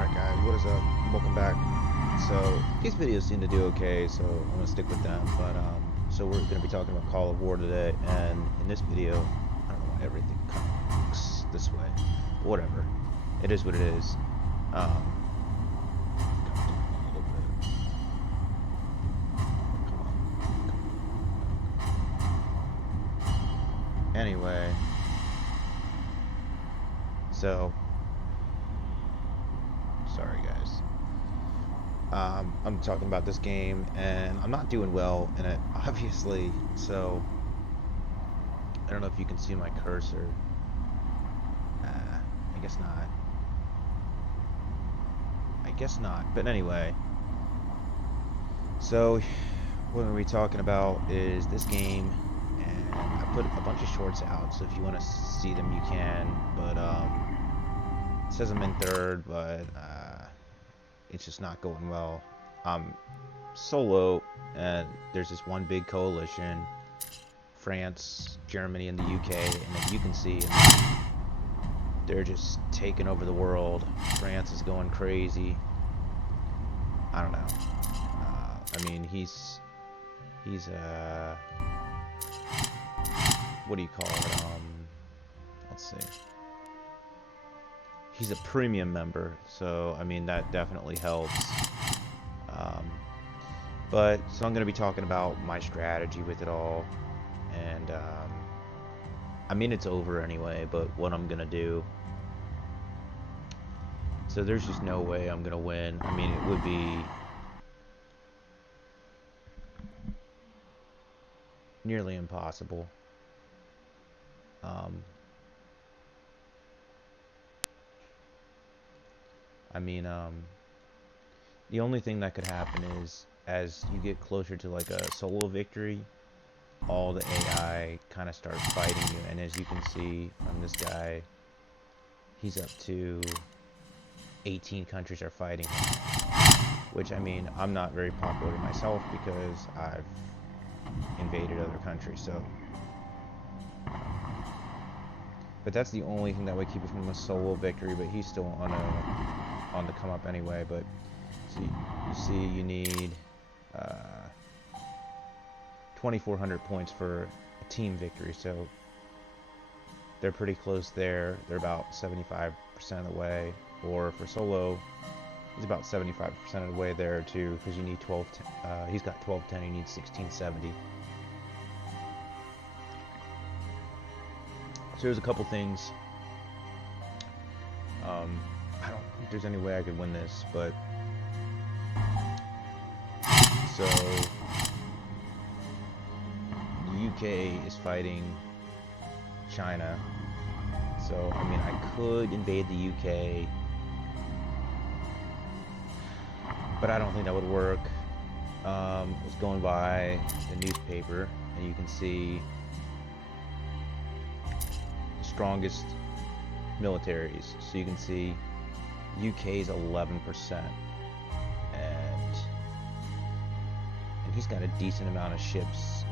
Alright guys, what is up? Welcome back. So, these videos seem to do okay, so I'm going to stick with them. But, so we're going to be talking about Call of War today, and in this video, I don't know why everything kind of looks this way. But whatever. It is what it is. Come down a little bit. Come on. Anyway. So, sorry guys. I'm talking about this game and I'm not doing well in it, obviously, so I don't know if you can see my cursor. I guess not. But anyway, so what we're talking about is this game, and I put a bunch of shorts out, so if you want to see them you can, but it says I'm in third, but it's just not going well. I'm solo, and there's this one big coalition, France, Germany, and the UK, and as you can see, they're just taking over the world. France is going crazy. I don't know. I mean, he's what do you call it? Let's see. He's a premium member, so I mean that definitely helps. So I'm going to be talking about my strategy with it all, and I mean it's over anyway, but what I'm going to do. So there's just no way I'm going to win. I mean, it would be nearly impossible. I mean, the only thing that could happen is as you get closer to like a solo victory, all the AI kind of start fighting you, and as you can see from this guy, he's up to 18 countries are fighting him, which I mean, I'm not very popular myself because I've invaded other countries, so but that's the only thing that would keep it from a solo victory, but he's still on the come up anyway. But you see you need 2,400 points for a team victory, so they're pretty close there. They're about 75% of the way, or for solo he's about 75% of the way there too, because you need 12 he's got 1210, he needs 1670. So there's a couple things. I don't think there's any way I could win this, but so the UK is fighting China. So I mean, I could invade the UK, but I don't think that would work. I was going by the newspaper, and you can see the strongest militaries. So you can see UK's 11%, and he's got a decent amount of ships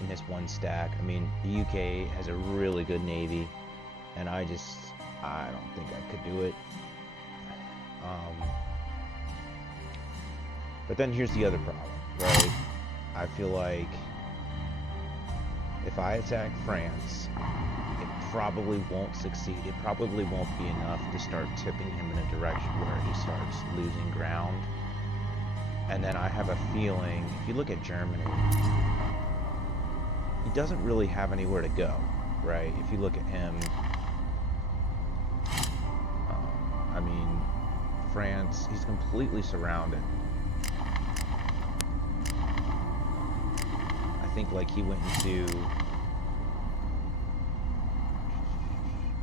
in this one stack. I mean, the UK has a really good navy, and I don't think I could do it. But then here's the other problem, right? I feel like if I attack France, it probably won't succeed. It probably won't be enough to start tipping him in a direction where he starts losing ground. And then I have a feeling, if you look at Germany, he doesn't really have anywhere to go, right? If you look at him, I mean, France, he's completely surrounded. I think like he went into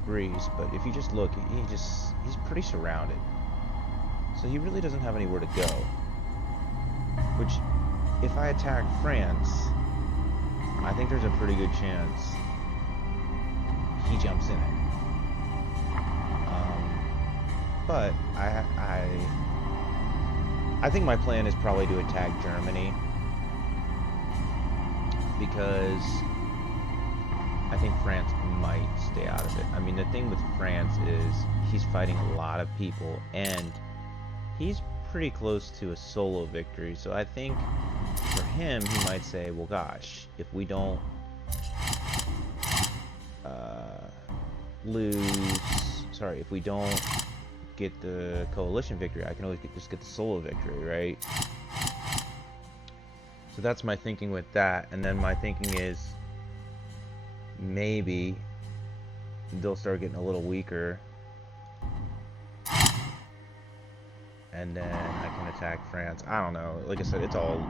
Greece, but if you just look, he's pretty surrounded. So he really doesn't have anywhere to go. Which, if I attack France, I think there's a pretty good chance he jumps in it. But I think my plan is probably to attack Germany, because I think France might stay out of it. I mean, the thing with France is he's fighting a lot of people, and he's pretty close to a solo victory. So I think for him, he might say, well, gosh, if we don't if we don't get the coalition victory, I can always just get the solo victory, right? So that's my thinking with that. And then my thinking is maybe they'll start getting a little weaker, and then I can attack France. I don't know. Like I said, it's all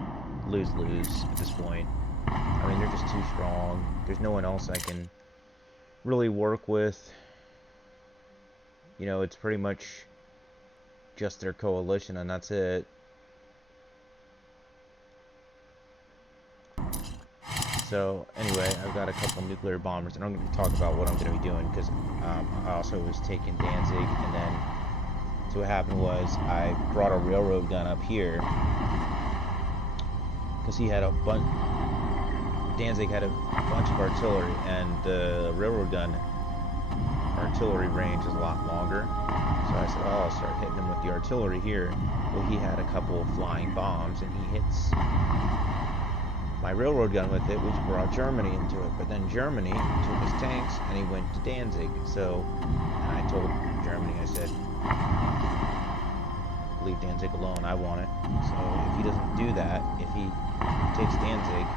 lose-lose at this point. I mean, they're just too strong. There's no one else I can really work with. You know, it's pretty much just their coalition, and that's it. So, anyway, I've got a couple nuclear bombers, and I'm going to talk about what I'm going to be doing, because I also was taking Danzig, and then, so what happened was, I brought a railroad gun up here, because he had a bunch, Danzig had a bunch of artillery, and the railroad gun artillery range is a lot longer. So I said, oh, I'll start hitting him with the artillery here. Well, he had a couple of flying bombs, and he hits my railroad gun with it, which brought Germany into it. But then Germany took his tanks, and he went to Danzig. So, and I told Germany, I said, leave Danzig alone, I want it. So if he doesn't do that, if he takes Danzig,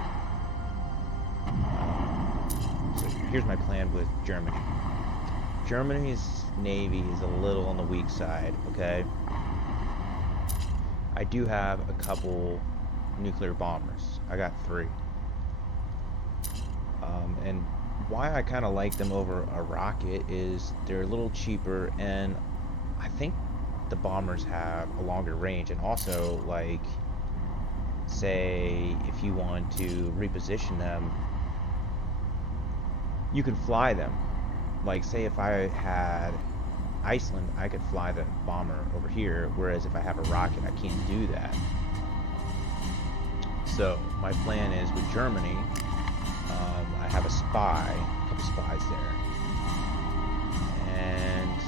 so here's my plan with Germany. Germany's navy is a little on the weak side, okay? I do have a couple nuclear bombers. I got 3. And why I kind of like them over a rocket is they're a little cheaper, and I think the bombers have a longer range. And also, like, say if you want to reposition them, you can fly them. Like, say if I had Iceland, I could fly the bomber over here, whereas if I have a rocket, I can't do that. So my plan is with Germany, I have a couple spies there, and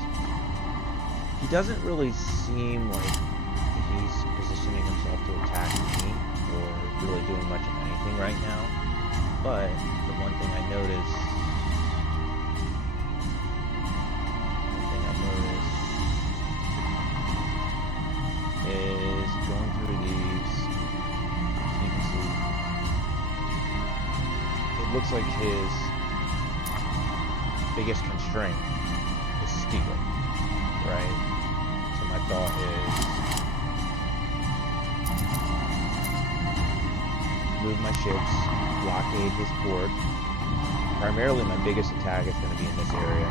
he doesn't really seem like he's positioning himself to attack me or really doing much of anything right now. But the one thing I noticed is going through these, so you can see, it looks like his biggest constraint is steel, right? So my thought is, move my ships, blockade his port. Primarily my biggest attack is going to be in this area,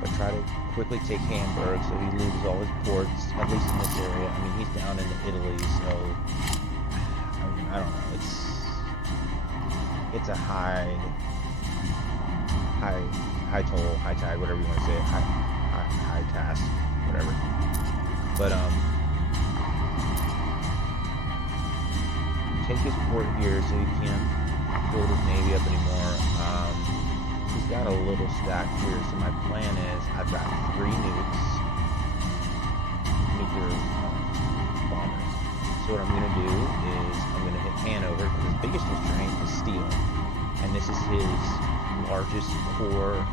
but try to quickly take Hamburg so he loses all his ports, at least in this area. I mean, he's down into Italy, so I don't know. It's a high toll, high tide, whatever you want to say, high task, whatever. But take his port here so he can't build his navy up anymore. He's got a little stack here, so my plan is I've got 3 nuclear bombers. So what I'm going to do is I'm going to hit Hanover, because his biggest constraint is steel, and this is his largest core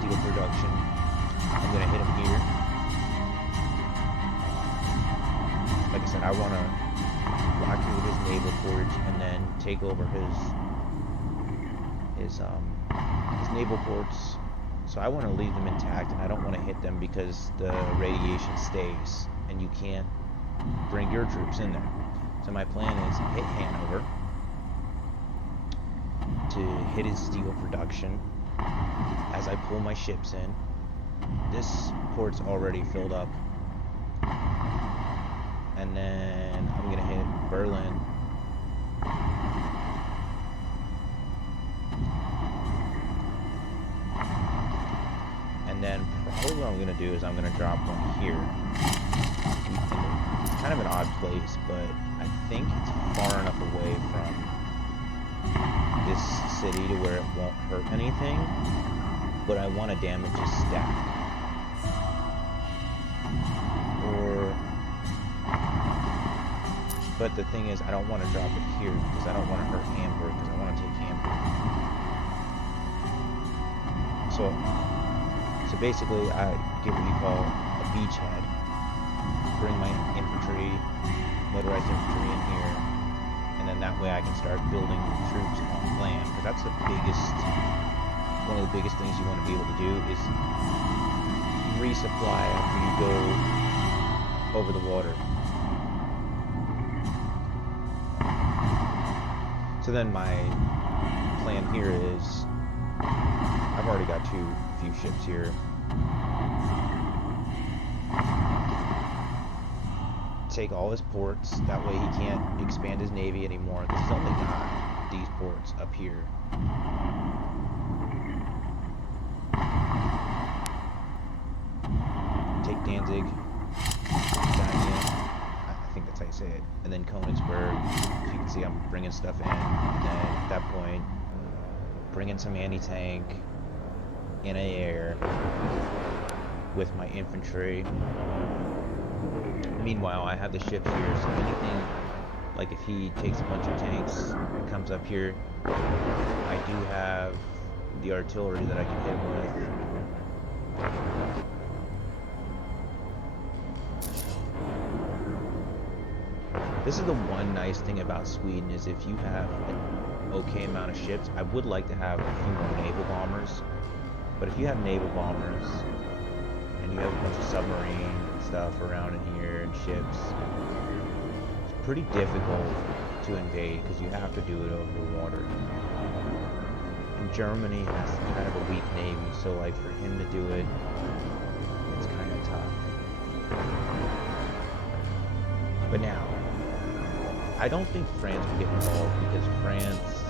steel production. I'm going to hit him here. Like I said, I want to blockade his naval ports and then take over his naval ports. So I want to leave them intact, and I don't want to hit them because the radiation stays and you can't bring your troops in there. So my plan is hit Hanover to hit his steel production as I pull my ships in. This port's already filled up, and then I'm gonna hit Berlin. And then probably what I'm going to do is I'm going to drop one here. It's kind of an odd place, but I think it's far enough away from this city to where it won't hurt anything. But I want to damage his stack. Or But the thing is, I don't want to drop it here because I don't want to hurt Hamburg because I want to take Hamburg. So basically, I get what you call a beachhead. Bring my infantry, motorized infantry in here, and then that way I can start building troops on land. Because that's one of the biggest things you want to be able to do is resupply after you go over the water. So then my plan here is, I've already got few ships here. Take all his ports, that way he can't expand his navy anymore, because he's only got these ports up here. Take Danzig, I think that's how you say it, and then Königsberg. If you can see, I'm bringing stuff in, and then at that point, bring in some anti-tank, anti-air, with my infantry. Meanwhile, I have the ships here, so anything, like if he takes a bunch of tanks and comes up here, I do have the artillery that I can hit him with. This is the one nice thing about Sweden, is if you have an okay amount of ships, I would like to have a few more naval bombers, but if you have naval bombers, and you have a bunch of submarine stuff around in here and ships, it's pretty difficult to invade because you have to do it over the water. And Germany has kind of a weak navy, so like for him to do it, it's kind of tough. But now, I don't think France will get involved because France,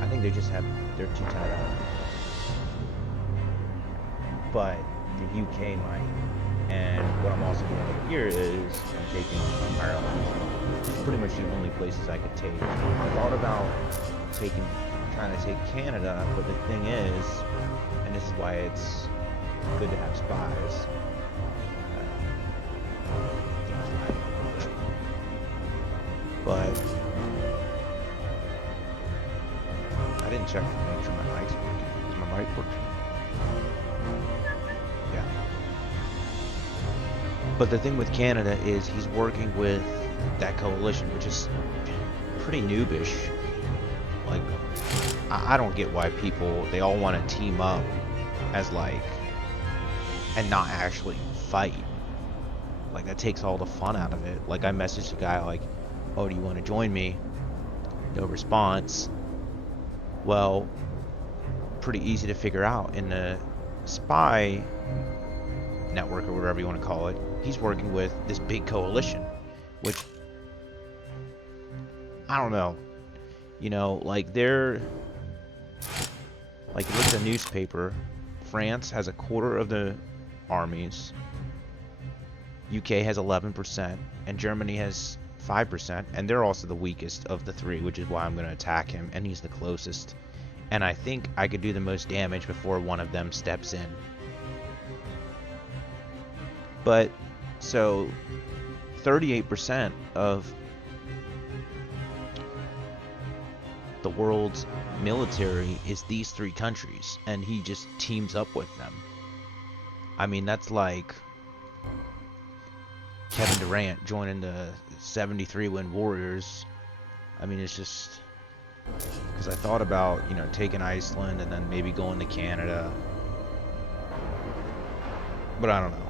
I think they're too tied up. But the UK might. And what I'm also doing over here is I'm taking Ireland. It's pretty much the only places I could take. I thought about trying to take Canada, but the thing is, and this is why it's good to have spies. But I didn't check to make sure my mic's working. Is my mic working? Yeah. But the thing with Canada is he's working with that coalition, which is pretty noobish. Like, I don't get why they all want to team up as and not actually fight. Like, that takes all the fun out of it. Like, I messaged a guy like, oh, do you want to join me? No response. Well, pretty easy to figure out. In the spy network, or whatever you want to call it, he's working with this big coalition, which, I don't know. You know, like you look at the newspaper, France has a quarter of the armies, UK has 11%, and Germany has 5%, and they're also the weakest of the three, which is why I'm going to attack him, and he's the closest. And I think I could do the most damage before one of them steps in. But, so, 38% of the world's military is these three countries, and he just teams up with them. I mean, that's like Kevin Durant joining the 73 win Warriors. I mean, it's just because I thought about, you know, taking Iceland and then maybe going to Canada, but I don't know.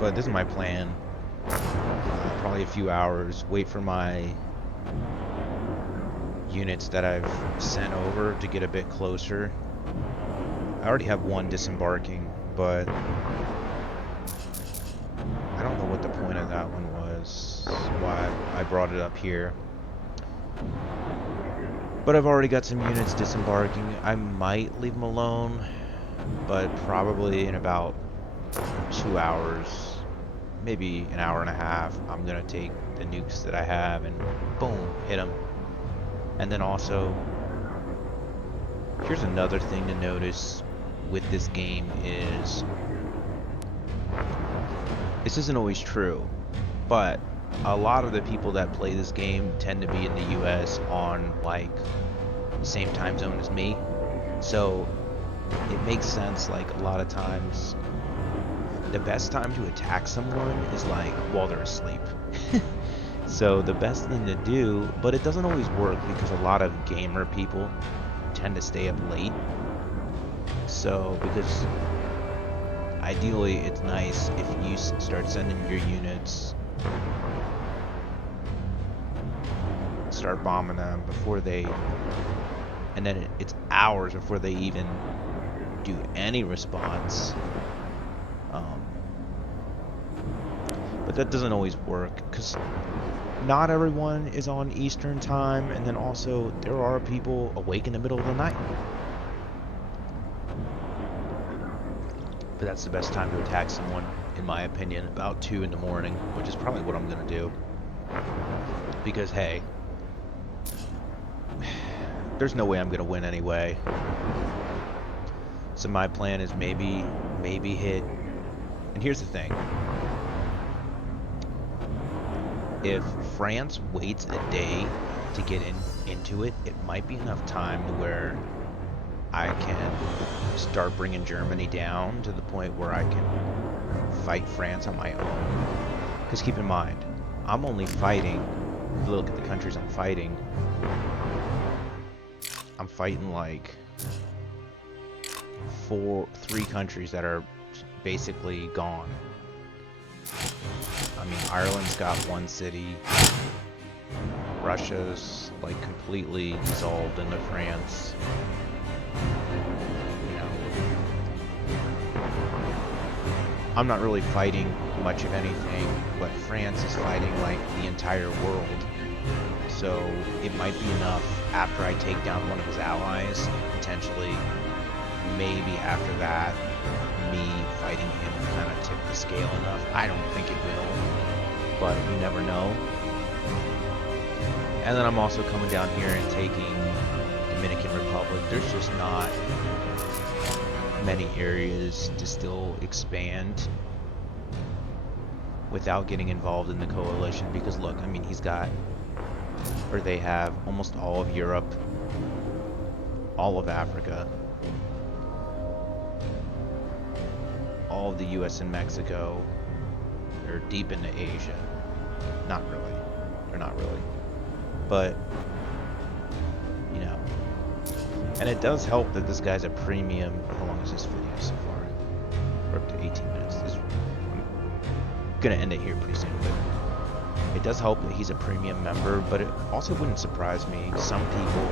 But this is my plan. Probably a few hours, wait for my units that I've sent over to get a bit closer. I already have one disembarking, but I don't know what the point of that one was, why I brought it up here. But I've already got some units disembarking. I might leave them alone, but probably in about 2 hours, maybe an hour and a half, I'm gonna take the nukes that I have and boom, hit them. And then also, here's another thing to notice with this game is, this isn't always true, but a lot of the people that play this game tend to be in the US on like the same time zone as me. So it makes sense, like a lot of times the best time to attack someone is like while they're asleep. So the best thing to do, but it doesn't always work because a lot of gamer people tend to stay up late. So because ideally it's nice if you start sending your units, start bombing them before they, and then it's hours before they even do any response. But that doesn't always work because not everyone is on Eastern time, and then also there are people awake in the middle of the night. But that's the best time to attack someone, in my opinion, about 2 in the morning, which is probably what I'm going to do. Because, hey, there's no way I'm going to win anyway. So my plan is maybe hit. And here's the thing. If France waits a day to get into it, it might be enough time to where I can start bringing Germany down to the point where I can fight France on my own. Because keep in mind, I'm only fighting, if you look at the countries I'm fighting like 3 countries that are basically gone. I mean, Ireland's got 1 city. Russia's like completely dissolved into France. You know, I'm not really fighting much of anything, but France is fighting like the entire world. So it might be enough after I take down one of his allies, potentially, maybe after that, me fighting him kind of tip the scale enough. I don't think it will, but you never know. And then I'm also coming down here and taking Dominican Republic. There's just not many areas to still expand without getting involved in the coalition, because look, I mean, they have almost all of Europe, all of Africa, all of the US and Mexico. They're deep into Asia. Not really. They're not really. But, you know. And it does help that this guy's a premium. How long is this video so far? We're up to 18 minutes. I'm gonna end it here pretty soon, but it does help that he's a premium member, but it also wouldn't surprise me. Some people,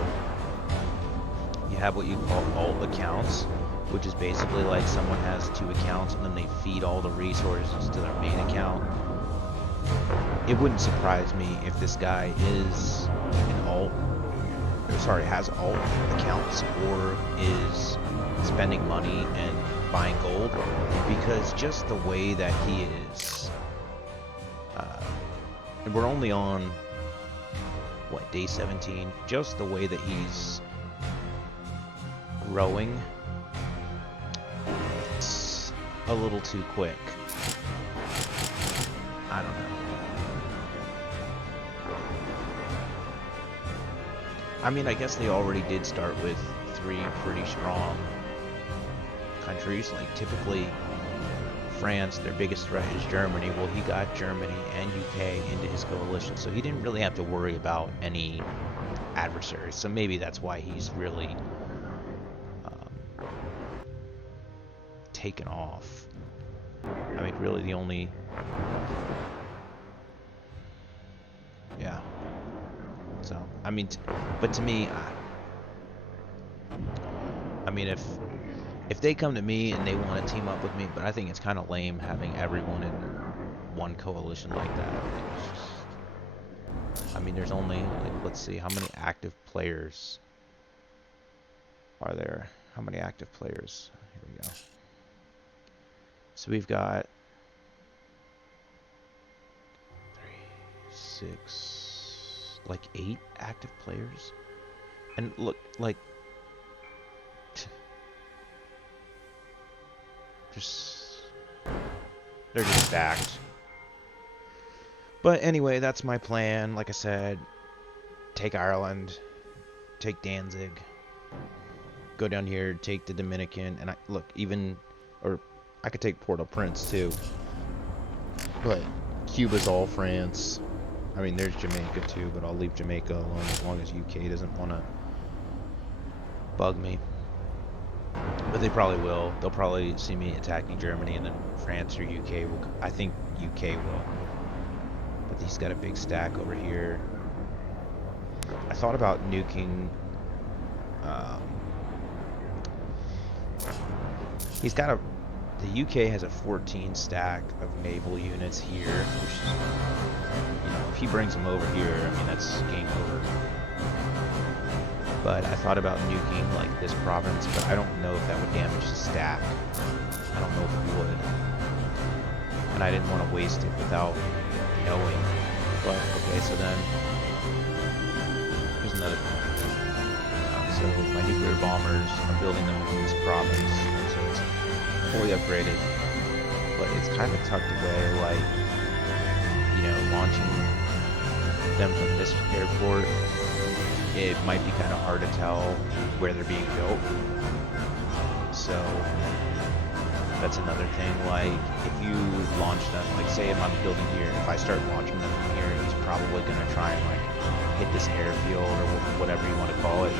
you have what you call alt accounts, which is basically like someone has 2 accounts and then they feed all the resources to their main account. It wouldn't surprise me if this guy is has alt accounts or is spending money and buying gold, because just the way that he is, and we're only on, what, day 17? Just the way that he's growing, it's a little too quick. I don't know. I mean, I guess they already did start with 3 pretty strong countries. Like, typically, France, their biggest threat is Germany. Well, he got Germany and UK into his coalition, so he didn't really have to worry about any adversaries. So maybe that's why he's really taken off. I mean, really the only... Yeah. So, I mean, but to me, I mean, if they come to me and they want to team up with me, but I think it's kind of lame having everyone in one coalition like that. I mean, there's only, like, let's see, how many active players are there? How many active players? Here we go. So we've got 3, 6, like 8 active players. And look, like, they're just stacked. But anyway, that's my plan. Like I said, take Ireland, take Danzig, go down here, take the Dominican, and or I could take Port-au-Prince too. But Cuba's all France. I mean, there's Jamaica too, but I'll leave Jamaica alone as long as UK doesn't want to bug me. But they probably will. They'll probably see me attacking Germany, and then France or UK will. I think UK will. But he's got a big stack over here. I thought about nuking. He's got the UK has a 14 stack of naval units here, which, if he brings them over here, I mean, that's game over. But I thought about nuking, like, this province, but I don't know if that would damage the stack. I don't know if it would. And I didn't want to waste it without knowing. But, okay, so then, here's another thing. So my nuclear bombers, I'm building them in this province, so it's fully upgraded. But it's kind of tucked away, like, launching them from this airport. It might be kind of hard to tell where they're being built. So that's another thing. Like, if you launch them, like, say if I'm building here, if I start launching them from here, he's probably going to try and, like, hit this airfield or whatever you want to call it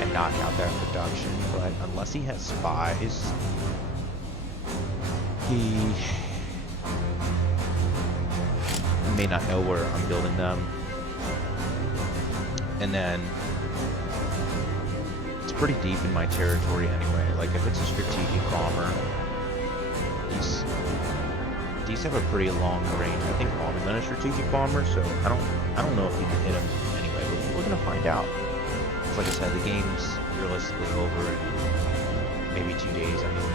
and knock out that production. But unless he has spies, he may not know where I'm building them. And then it's pretty deep in my territory anyway. Like, if it's a strategic bomber, these have a pretty long range. I think longer than a strategic bomber, so I don't know if you can hit them anyway. But we're gonna find out. Like I said, the game's realistically over in maybe 2 days. I mean,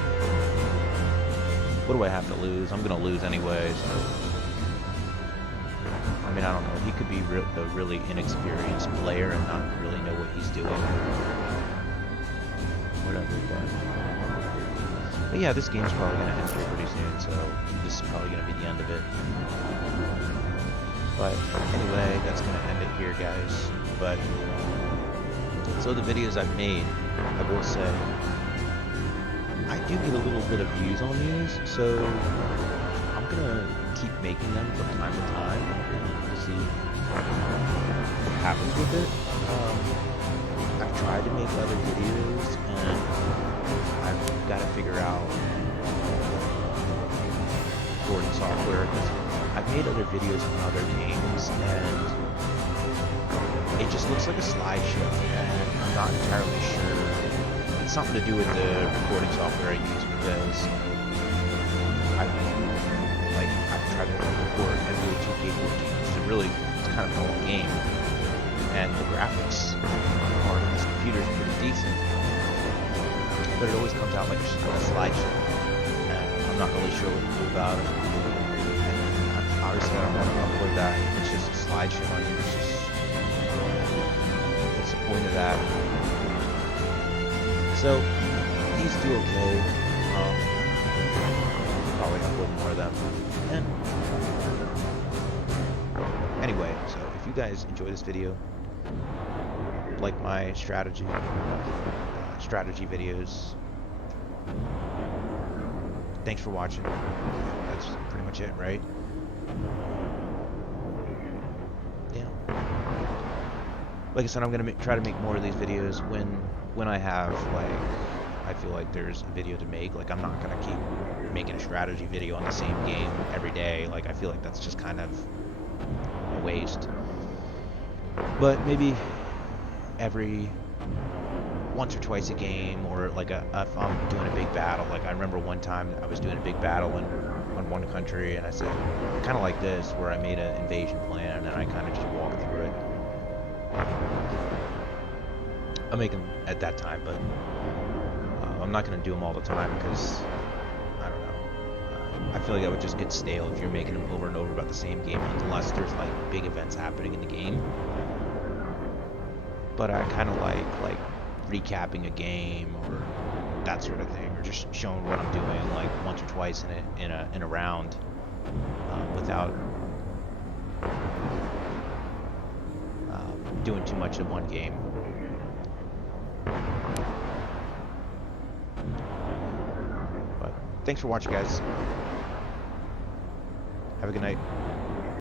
what do I have to lose? I'm gonna lose anyway, so I mean, I don't know. He could be a really inexperienced player and not really know what he's doing. Whatever, but yeah, this game's probably going to end here pretty soon, so this is probably going to be the end of it. But anyway, that's going to end it here, guys. But, so the videos I've made, I will say, I do get a little bit of views on these, so I'm going to keep making them from time to time to see what happens with it. I've tried to make other videos, and I've got to figure out recording software, because I've made other videos from other games, and it just looks like a slideshow, and I'm not entirely sure. It's something to do with the recording software I use, because I've tried to record NBA 2K14, which is it's kind of a long game, and the graphics on this computer is pretty decent, but it always comes out like a slideshow, and I'm not really sure what to do about it. And obviously I don't want to upload that. It's just a slideshow on here. It's just, what's the point of that? So these do okay. Probably upload more of them. And anyway, so if you guys enjoy this video, like my strategy videos, thanks for watching. That's pretty much it, right? Yeah. Like I said, I'm gonna try to make more of these videos when I have, like, I feel like there's a video to make. Like, I'm not gonna keep making a strategy video on the same game every day. Like, I feel like that's just kind of a waste. But maybe every once or twice a game, or like if I'm doing a big battle. Like, I remember one time I was doing a big battle on one country, and I said, kind of like this, where I made an invasion plan and I kind of just walked through it. I'll make them at that time, but I'm not going to do them all the time, because I don't know. I feel like that would just get stale if you're making them over and over about the same game, unless there's like big events happening in the game. But I kind of like recapping a game or that sort of thing, or just showing what I'm doing like once or twice in a round, without doing too much in one game. But thanks for watching, guys. Have a good night.